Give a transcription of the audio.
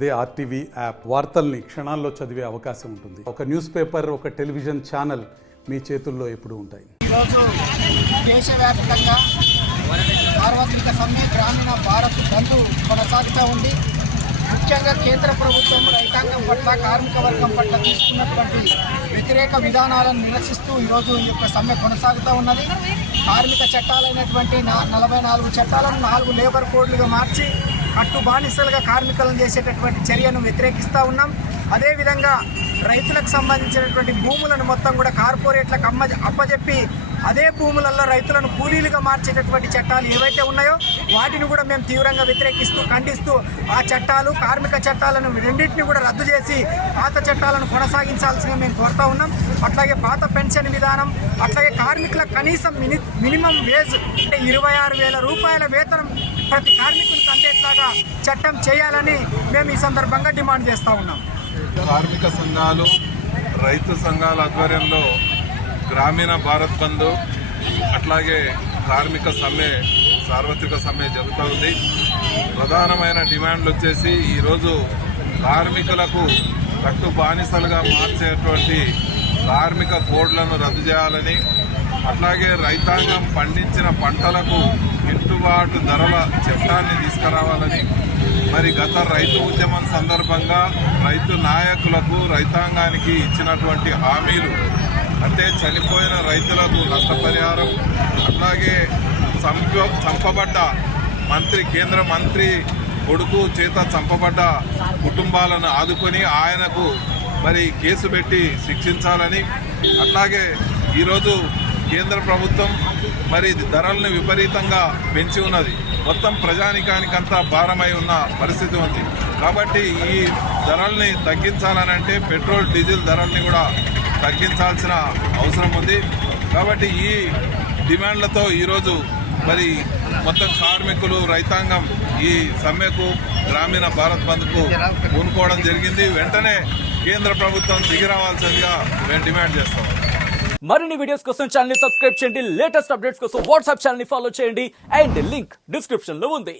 అదే RTV app వార్తల్ని క్షణాల్లో చదివే అవకాశం ఉంటుంది. ఒక న్యూస్ పేపర్, ఒక టెలివిజన్ ఛానల్ మీ చేతుల్లో ఎప్పుడూ ఉంటాయి. ఈరోజు దేశవ్యాప్తంగా సార్వత్రిక సమ్మె గ్రామీణ భారత్ బంద్ కొనసాగుతూ ఉంది. ముఖ్యంగా కేంద్ర ప్రభుత్వం రైతాంగం పట్ల, కార్మిక వర్గం పట్ల తీసుకున్నటువంటి వ్యతిరేక విధానాలను నిరసిస్తూ ఈరోజు ఈ యొక్క సమ్మె కొనసాగుతూ ఉన్నది. కార్మిక చట్టాలైనటువంటి 44 చట్టాలను 4 లేబర్ కోడ్లుగా మార్చి అట్టు బానిసలుగా కార్మికులను చేసేటటువంటి చర్యను వ్యతిరేకిస్తూ ఉన్నాం. అదేవిధంగా రైతులకు సంబంధించినటువంటి భూములను మొత్తం కూడా కార్పొరేట్లకు అప్పజెప్పి అదే భూములలో రైతులను కూలీలుగా మార్చేటటువంటి చట్టాలు ఏవైతే ఉన్నాయో వాటిని కూడా మేము తీవ్రంగా వ్యతిరేకిస్తూ, ఖండిస్తూ ఆ చట్టాలు, కార్మిక చట్టాలను రెండింటిని కూడా రద్దు చేసి పాత చట్టాలను కొనసాగించాల్సిందిగా మేము కోరుతూ ఉన్నాం. అట్లాగే పాత పెన్షన్ విధానం, అట్లాగే కార్మికుల కనీసం మినిమం వేజ్ అంటే 26,000 రూపాయల వేతనం ప్రతి కార్మికులకు అందేట్లాగా చట్టం చేయాలని మేము ఈ సందర్భంగా డిమాండ్ చేస్తూ ఉన్నాం. కార్మిక సంఘాలు, రైతు సంఘాల ఆధ్వర్యంలో గ్రామీణ భారత్ బంద్, అట్లాగే కార్మిక సమ్మె, సార్వత్రిక సమ్మె జరుగుతూ ఉంది. ప్రధానమైన డిమాండ్లు వచ్చేసి ఈరోజు కార్మికులకు కట్టు బానిసలుగా మార్చేటువంటి కార్మిక కోడ్లను రద్దు చేయాలని, అట్లాగే రైతాంగం పండించిన పంటలకు గిట్టుబాటు ధరల చట్టాన్ని తీసుకురావాలని, మరి గత రైతు ఉద్యమం సందర్భంగా రైతు నాయకులకు, రైతాంగానికి ఇచ్చినటువంటి హామీలు అంటే చనిపోయిన రైతులకు నష్టపరిహారం, అట్లాగే చంపబడ్డ కేంద్ర మంత్రి కొడుకు చేత చంపబడ్డ కుటుంబాలను ఆదుకొని ఆయనకు మరి కేసు పెట్టి శిక్షించాలని, అట్లాగే ఈరోజు కేంద్ర ప్రభుత్వం మరి ధరలను విపరీతంగా పెంచి ఉన్నది. మొత్తం ప్రజానికానికంతా భారమై ఉన్న పరిస్థితి ఉంది. కాబట్టి ఈ ధరల్ని తగ్గించాలనంటే పెట్రోల్, డీజిల్ ధరల్ని కూడా తగ్గించాల్సిన అవసరం ఉంది. కాబట్టి ఈ డిమాండ్లతో ఈరోజు మరి మొత్తం కార్మికులు, రైతాంగం ఈ సమ్మెకు, గ్రామీణ భారత్ బంద్కు పూనుకోవడం జరిగింది. వెంటనే కేంద్ర ప్రభుత్వం దిగిరావాల్సిందిగా మేము డిమాండ్ చేస్తాం. మరిన్ని వీడియోస్ కోసం ఛానల్ ని సబ్స్క్రైబ్ చేయండి. లేటెస్ట్ అప్డేట్స్ కోసం వాట్సాప్ ఛానల్ ని ఫాలో చేయండి. అండ్ లింక్ డిస్క్రిప్షన్ లో ఉంది.